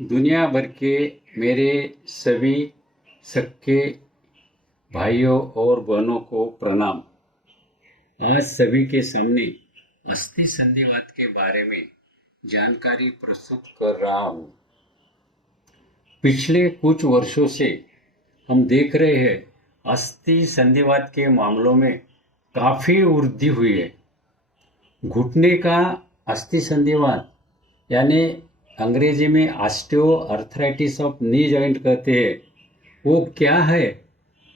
दुनिया भर के मेरे सभी सक्के भाइयों और बहनों को प्रणाम। आज सभी के सामने अस्थि संधिवात के बारे में जानकारी प्रस्तुत कर रहा हूँ। पिछले कुछ वर्षों से हम देख रहे हैं अस्थि संधिवात के मामलों में काफी वृद्धि हुई है। घुटने का अस्थि संधिवात यानी अंग्रेजी में osteo arthritis of knee joint कहते हैं, वो क्या है,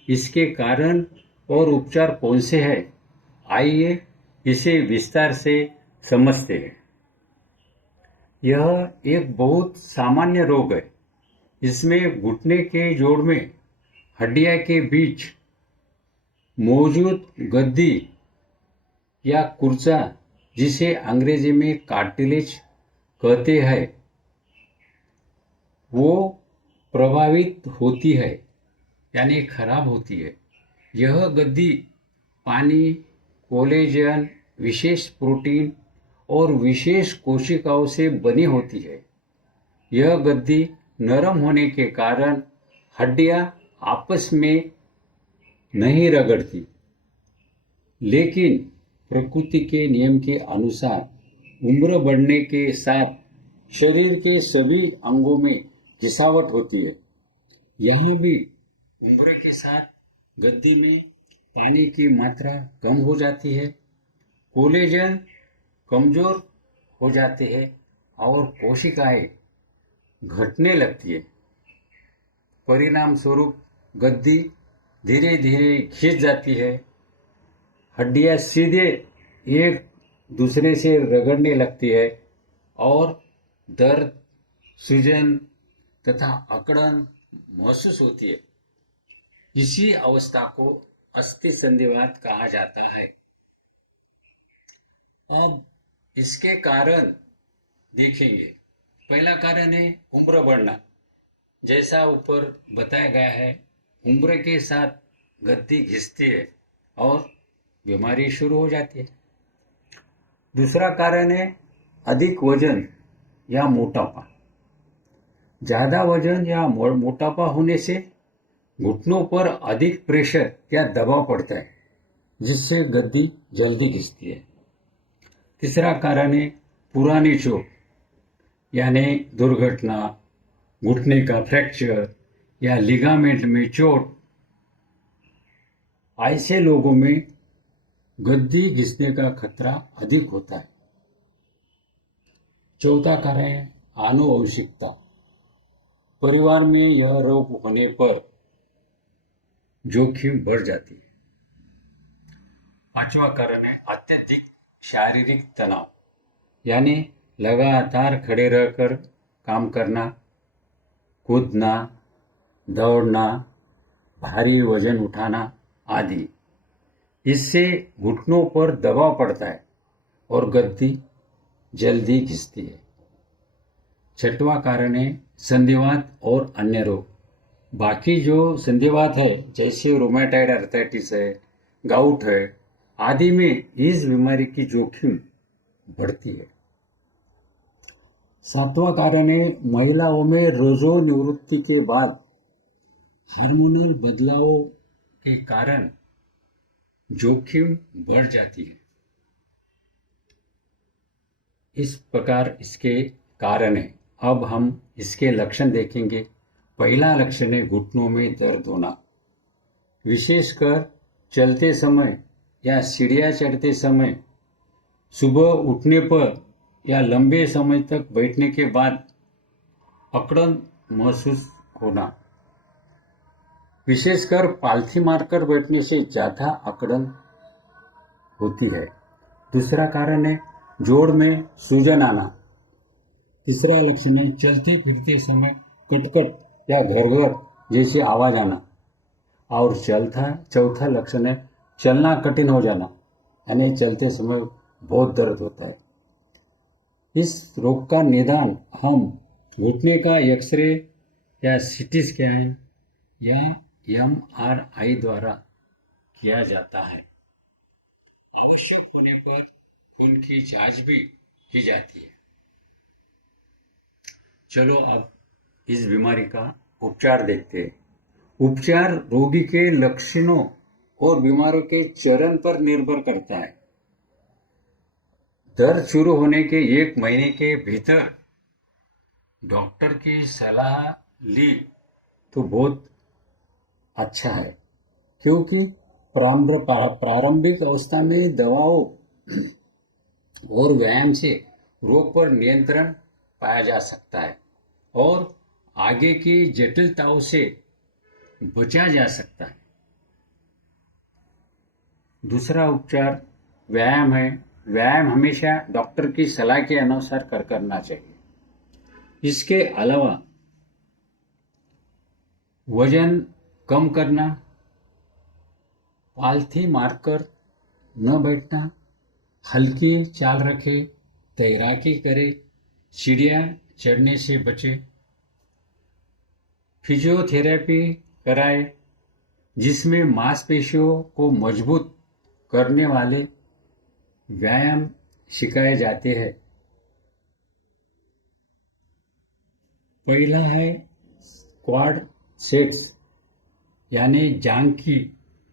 इसके कारण और उपचार कौन से हैं, आइए इसे विस्तार से समझते हैं। यह एक बहुत सामान्य रोग है। इसमें घुटने के जोड़ में हड्डियां के बीच मौजूद गद्दी या कुर्चा, जिसे अंग्रेजी में कार्टिलेज कहते हैं, वो प्रभावित होती है यानी खराब होती है। यह गद्दी पानी, कोलेजन, विशेष प्रोटीन और विशेष कोशिकाओं से बनी होती है। यह गद्दी नरम होने के कारण हड्डियां आपस में नहीं रगड़ती, लेकिन प्रकृति के नियम के अनुसार उम्र बढ़ने के साथ शरीर के सभी अंगों में घिसावट होती है। यहाँ भी उम्र के साथ गद्दी में पानी की मात्रा कम हो जाती है, कोलेजन कमजोर हो जाते हैं और कोशिकाएं घटने लगती है। परिणाम स्वरूप गद्दी धीरे धीरे खिंच जाती है, हड्डियां सीधे एक दूसरे से रगड़ने लगती है और दर्द, सूजन तथा अकड़न महसूस होती है। इसी अवस्था को अस्थि संधिवात कहा जाता है। अब इसके कारण देखेंगे। पहला कारण है उम्र बढ़ना। जैसा ऊपर बताया गया है, उम्र के साथ गद्दी घिसती है और बीमारी शुरू हो जाती है। दूसरा कारण है अधिक वजन या मोटापा। ज्यादा वजन या मोटापा होने से घुटनों पर अधिक प्रेशर या दबाव पड़ता है, जिससे गद्दी जल्दी घिसती है। तीसरा कारण है पुरानी चोट यानी दुर्घटना, घुटने का फ्रैक्चर या लिगामेंट में चोट। ऐसे लोगों में गद्दी घिसने का खतरा अधिक होता है। चौथा कारण है आनुवंशिकता। परिवार में यह रोग होने पर जोखिम बढ़ जाती है। पांचवा कारण है अत्यधिक शारीरिक तनाव, यानी लगातार खड़े रहकर काम करना, कूदना, दौड़ना, भारी वजन उठाना आदि। इससे घुटनों पर दबाव पड़ता है और गद्दी जल्दी घिसती है। छठवां कारण है संधिवात और अन्य रोग। बाकी जो संधिवात है, जैसे रोमेटॉइड अर्थराइटिस है, गाउट है आदि में इस बीमारी की जोखिम बढ़ती है। सातवां कारण है महिलाओं में रजोनिवृत्ति के बाद हार्मोनल बदलावों के कारण जोखिम बढ़ जाती है। इस प्रकार इसके कारण है। अब हम इसके लक्षण देखेंगे। पहला लक्षण है घुटनों में दर्द होना, विशेषकर चलते समय या सीढ़ियां चढ़ते समय, सुबह उठने पर या लंबे समय तक बैठने के बाद अकड़न महसूस होना। विशेषकर पालथी मारकर बैठने से ज्यादा अकड़न होती है। दूसरा कारण है जोड़ में सूजन आना। तीसरा लक्षण है चलते फिरते समय कटकट या घरघर जैसी आवाज आना। और चौथा लक्षण है चलना कठिन हो जाना, यानी चलते समय बहुत दर्द होता है। इस रोग का निदान हम घुटने का एक्सरे या सीटी स्कैन या एमआरआई द्वारा किया जाता है। आवश्यक होने पर खून की जांच भी की जाती है। चलो अब इस बीमारी का उपचार देखते हैं। उपचार रोगी के लक्षणों और बीमारी के चरण पर निर्भर करता है। दर्द शुरू होने के 1 महीने के भीतर डॉक्टर की सलाह ली तो बहुत अच्छा है, क्योंकि प्रारंभिक अवस्था में दवाओं और व्यायाम से रोग पर नियंत्रण पाया जा सकता है और आगे की जटिलताओं से बचा जा सकता है। दूसरा उपचार व्यायाम है। व्यायाम हमेशा डॉक्टर की सलाह के अनुसार करना चाहिए। इसके अलावा वजन कम करना, पालथी मारकर न बैठना, हल्की चाल रखे, तैराकी करे, सीढ़ियाँ चढ़ने से बचे, फिजियोथेरेपी कराए जिसमें मांसपेशियों को मजबूत करने वाले व्यायाम सिखाए जाते हैं। पहला है क्वाड सेट्स, यानी जांघ की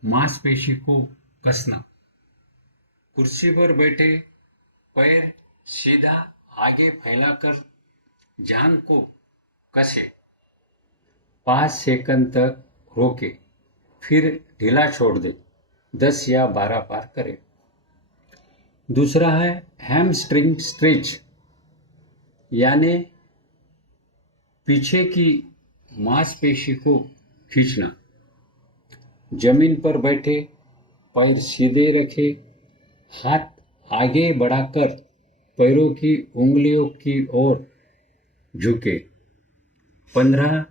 मांसपेशी को कसना। कुर्सी पर बैठे पैर सीधा आगे फैलाकर जांघ को कसे, 5 सेकंड तक रोके, फिर ढीला छोड़ दे, 10 या 12 बार करें। दूसरा है हैमस्ट्रिंग स्ट्रेच, यानी पीछे की मांसपेशी को खींचना। जमीन पर बैठे, पैर सीधे रखे, हाथ आगे बढ़ाकर पैरों की उंगलियों की ओर झुके, 15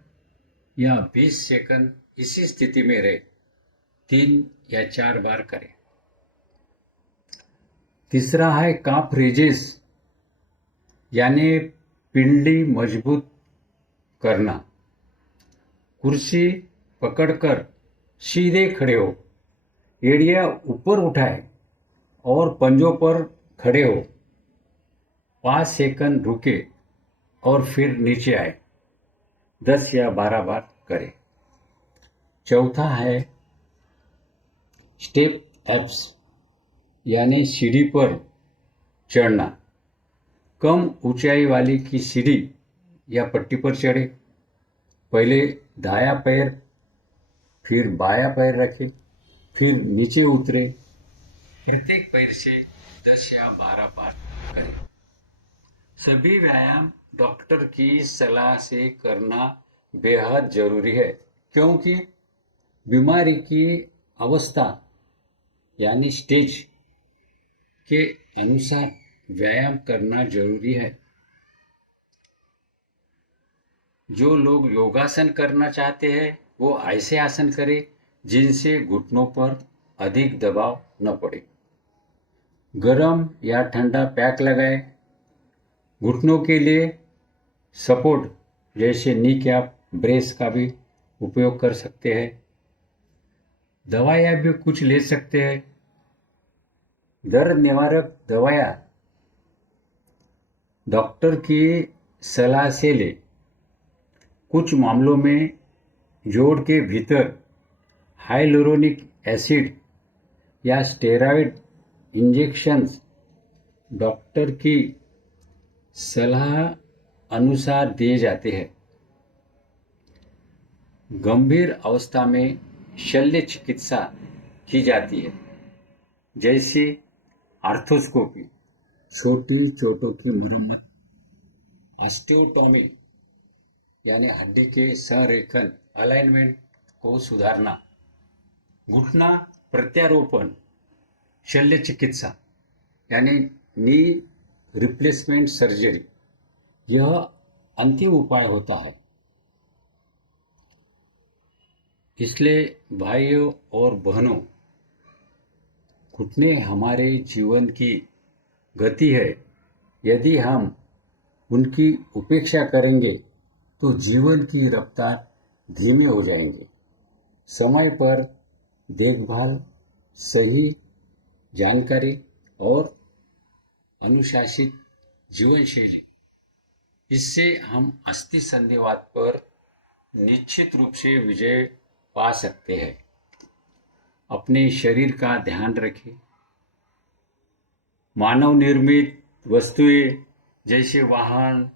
या 20 सेकंड इसी स्थिति में रहे, 3 या 4 बार करें। तीसरा है काफ रेजेस, यानी पिंडली मजबूत करना। कुर्सी पकड़कर सीधे खड़े हो, एड़ियां ऊपर उठाए और पंजों पर खड़े हो, 5 सेकंड रुके और फिर नीचे आए, 10 या 12 बार करें। चौथा है स्टेप अप्स, यानी सीढ़ी पर चढ़ना। कम ऊंचाई वाली की सीढ़ी या पट्टी पर चढ़े, पहले दायां पैर फिर बायां पैर रखे, फिर नीचे उतरे, प्रत्येक पैर से 10 या 12 बार करें। सभी व्यायाम डॉक्टर की सलाह से करना बेहद जरूरी है, क्योंकि बीमारी की अवस्था यानी स्टेज के अनुसार व्यायाम करना जरूरी है। जो लोग योगासन करना चाहते हैं वो ऐसे आसन करें जिनसे घुटनों पर अधिक दबाव न पड़े। गरम या ठंडा पैक लगाए। घुटनों के लिए सपोर्ट जैसे नी कैप, ब्रेस का भी उपयोग कर सकते हैं। दवाइयाँ भी कुछ ले सकते हैं। दर्द निवारक दवाइयाँ डॉक्टर की सलाह से ले। कुछ मामलों में जोड़ के भीतर हाइलुरोनिक एसिड या स्टेरॉइड इंजेक्शंस डॉक्टर की सलाह अनुसार दिए जाते हैं। गंभीर अवस्था में शल्य चिकित्सा की जाती है, जैसे आर्थोस्कोपी, छोटी चोटों की मरम्मत, ऑस्टियोटॉमी यानी हड्डी के संरेखन अलाइनमेंट को सुधारना, घुटना प्रत्यारोपण, शल्य चिकित्सा यानी नी रिप्लेसमेंट सर्जरी, यह अंतिम उपाय होता है। इसलिए भाइयों और बहनों, घुटने हमारे जीवन की गति है। यदि हम उनकी उपेक्षा करेंगे तो जीवन की रफ्तार धीमे हो जाएंगे। समय पर देखभाल, सही जानकारी और अनुशासित जीवन शैली इससे हम अस्थि संधिवात पर निश्चित रूप से विजय पा सकते हैं। अपने शरीर का ध्यान रखें। मानव निर्मित वस्तुएं जैसे वाहन,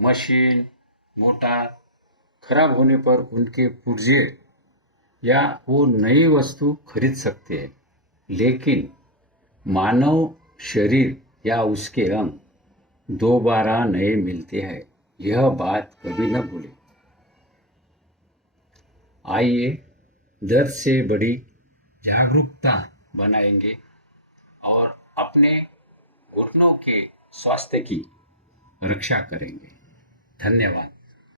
मशीन, मोटर खराब होने पर उनके पुर्जे या वो नई वस्तु खरीद सकते हैं, लेकिन मानव शरीर या उसके अंग दोबारा नए मिलते हैं। यह बात कभी न भूलें। आइए दर्द से बड़ी जागरूकता बनाएंगे और अपने घुटनों के स्वास्थ्य की रक्षा करेंगे। धन्यवाद।